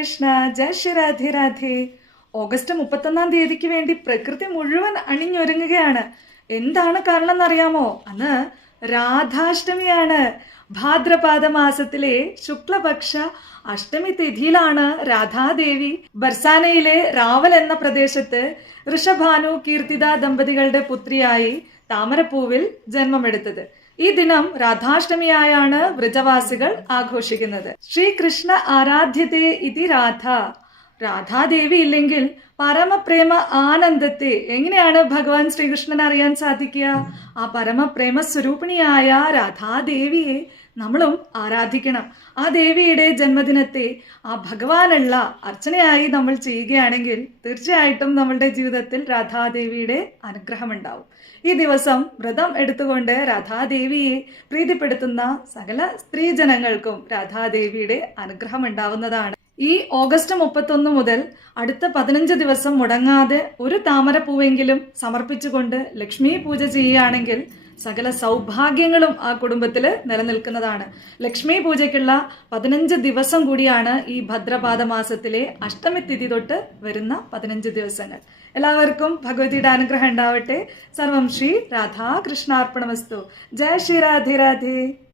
കൃഷ്ണ ജയ് Shri Radhe Radhe. August 31 വേണ്ടി പ്രകൃതി മുഴുവൻ അണിഞ്ഞൊരുങ്ങുകയാണ്. എന്താണ് കാരണം എന്നറിയാമോ? അന്ന് രാധാഷ്ടമിയാണ്. ഭാദ്രപാദ മാസത്തിലെ ശുക്ലപക്ഷ അഷ്ടമി തിഥിയിലാണ് രാധാദേവി ബർസാനയിലെ റാവൽ എന്ന പ്രദേശത്ത് ഋഷഭാനു കീർത്തിദ ദമ്പതികളുടെ പുത്രിയായി താമരപ്പൂവിൽ ജന്മമെടുത്തത്. ഈ ദിനം രാധാഷ്ടമിയായാണ് വ്രജവാസികൾ ആഘോഷിക്കുന്നത്. ശ്രീകൃഷ്ണ ആരാധ്യതേ ഇതി രാധ. രാധാദേവി ഇല്ലെങ്കിൽ പരമപ്രേമ ആനന്ദത്തെ എങ്ങനെയാണ് ഭഗവാൻ ശ്രീകൃഷ്ണൻ അറിയാൻ സാധിക്കുക? ആ പരമപ്രേമ സ്വരൂപിണിയായ രാധാദേവിയെ നമ്മളും ആരാധിക്കണം. ആ ദേവിയുടെ ജന്മദിനത്തെ ആ ഭഗവാനുള്ള അർച്ചനയായി നമ്മൾ ചെയ്യുകയാണെങ്കിൽ തീർച്ചയായിട്ടും നമ്മളുടെ ജീവിതത്തിൽ രാധാദേവിയുടെ അനുഗ്രഹം ഉണ്ടാവും. ഈ ദിവസം വ്രതം എടുത്തുകൊണ്ട് രാധാദേവിയെ പ്രീതിപ്പെടുത്തുന്ന സകല സ്ത്രീജനങ്ങൾക്കും രാധാദേവിയുടെ അനുഗ്രഹം ഉണ്ടാവുന്നതാണ്. ഈ ഓഗസ്റ്റ് 31 മുതൽ അടുത്ത 15 ദിവസം മുടങ്ങാതെ ഒരു താമരപ്പൂവെങ്കിലും സമർപ്പിച്ചുകൊണ്ട് ലക്ഷ്മി പൂജ ചെയ്യുകയാണെങ്കിൽ സകല സൗഭാഗ്യങ്ങളും ആ കുടുംബത്തിൽ നിലനിൽക്കുന്നതാണ്. ലക്ഷ്മി പൂജയ്ക്കുള്ള 15 ദിവസം കൂടിയാണ് ഈ ഭദ്രപാദ മാസത്തിലെ അഷ്ടമി തിഥി തൊട്ട് വരുന്ന 15 ദിവസങ്ങൾ. എല്ലാവർക്കും ഭഗവതിയുടെ അനുഗ്രഹം ഉണ്ടാവട്ടെ. സർവം ശ്രീ രാധാകൃഷ്ണാർപ്പണമസ്തു. ജയ ശ്രീ രാധേ രാധേ.